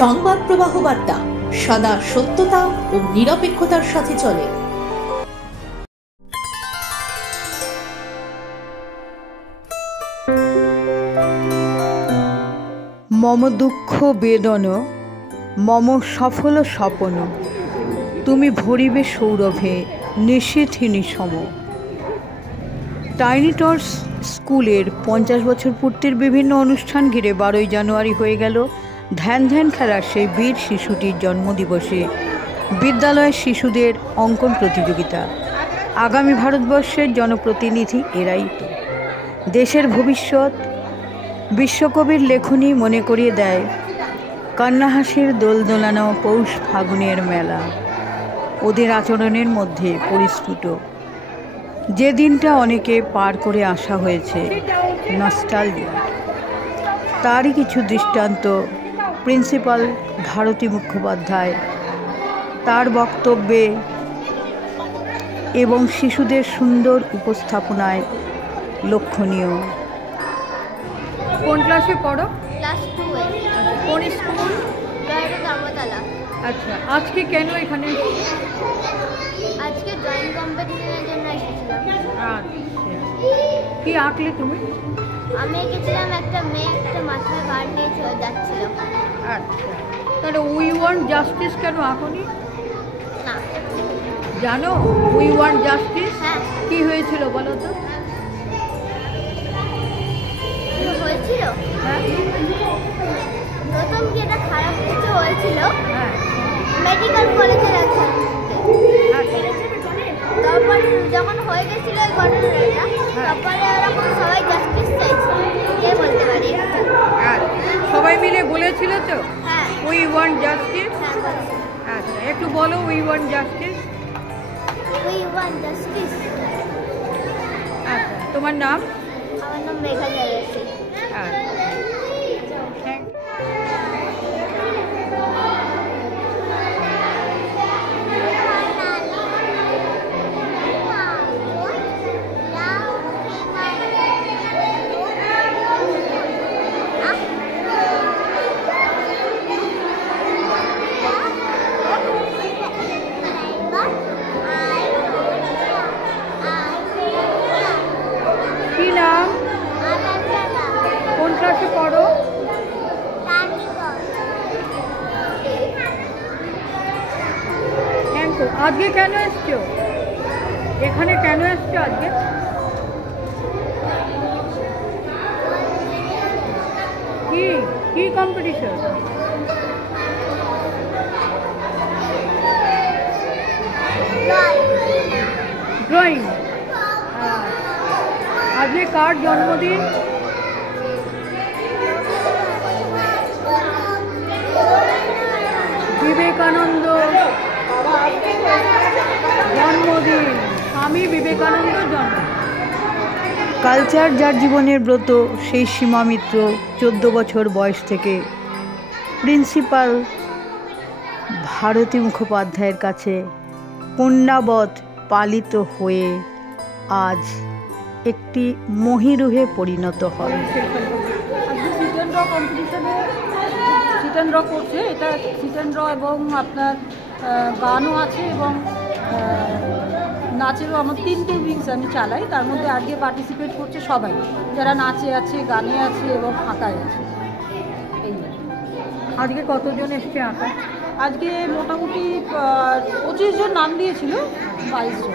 সংবাদ প্রবাহ বার্তা সদা সত্যতা ও নিরপেক্ষতার সাথে চলে। মম দুঃখ বেদন মম সফল স্বপন তুমি ভরিবে সৌরভে নিশীথিনী সম। টাইনি টর্স স্কুলের 50 বছর পূর্তির বিভিন্ন অনুষ্ঠান ঘিরে 12ই জানুয়ারি হয়ে গেল ধ্যান ধ্যান খেলার সেই বীর শিশুটির জন্মদিবসে বিদ্যালয়ের শিশুদের অঙ্কন প্রতিযোগিতা। আগামী ভারতবর্ষের জনপ্রতিনিধি এরাই তো, দেশের ভবিষ্যৎ। বিশ্বকবির লেখনী মনে করিয়ে দেয় কন্যাহাসির দোল দোলানো পৌষ ফাগুনের মেলা ওদের আচরণের মধ্যে পরিস্ফুট। যে দিনটা অনেকে পার করে আসা হয়েছে নস্টালজিয়া, তারই কিছু দৃষ্টান্ত প্রিন্সিপাল ভারতী মুখোপাধ্যায় তার বক্তব্যে এবং শিশুদের সুন্দর উপস্থাপনায় লক্ষণীয়। কোন ক্লাসে পড়ো? ক্লাস 2 এ। কোন স্কুল? ধর্মতলা। আচ্ছা, আজকে কেন এখানে? আজকে ড্রয়িং কম্পিটিশনের জন্য এসেছিলাম। আচ্ছা, কি আঁকলে তুমি? আমি এঁকেছিলাম একটা মেয়ে একটা মাথায় ভার নিয়ে চলে যাচ্ছিল। আচ্ছা, তাহলে উই ওয়ান্ট জাস্টিস কেন আঁকনি? না। জানো উই ওয়ান্ট জাস্টিস? হ্যাঁ। কি হয়েছিল বলো তো? হয়েছিল? হ্যাঁ, প্রথম কি এটা খারাপ কিছু হয়েছিল? হ্যাঁ, মেডিকেল কলেজের একজন। আচ্ছা, তারপর যখন হয়ে গেছিল এই ঘটনাটা, তারপরে ওরকম সবাই জাস্টিস চাইছে, কে বলতে পারি। আচ্ছা, সবাই মিলে বলেছিল তো হ্যাঁ। We want justice? হ্যাঁ, বলছি। আচ্ছা, একটু বলো we want justice. We want justice. আচ্ছা, তোমার নাম? আমার নাম মেঘা চ্যাটার্জি। আচ্ছা, থ্যাংক কি নাম? কোন ক্লাসে পড়ো? Thank you. আজকে কেন এসছো? এখানে কেন এসছো আজকে? কি কি কম্পিটিশন? ড্রয়িং। আজকে কার জন্মদিন? বিবেকানন্দ জন্মদিন, স্বামী বিবেকানন্দ জন্ম। কালচার যার জীবনের ব্রত, সেই সীমা মিত্র 14 বছর বয়স থেকে প্রিন্সিপাল ভারতী মুখোপাধ্যায়ের কাছে পুণ্যাবৎ পালিত হয়ে আজ একটি মহিরুহে পরিণত হয়। আজকে সিট অ্যান্ড ড্র কম্পিটিশনে সিট অ্যান্ড ড্র করছে। এটা সিট অ্যান্ড ড্র এবং আপনার গানও আছে এবং নাচেরও। আমার 3টে উইংস আমি চালাই, তার মধ্যে আজকে পার্টিসিপেট করছে সবাই, যারা নাচে আছে, গানে আছে এবং আঁকায় আছে। এই আজকে কতজন এসছে আঁকা? আজকে মোটামুটি 25 জন নাম দিয়েছিল, 22 জন।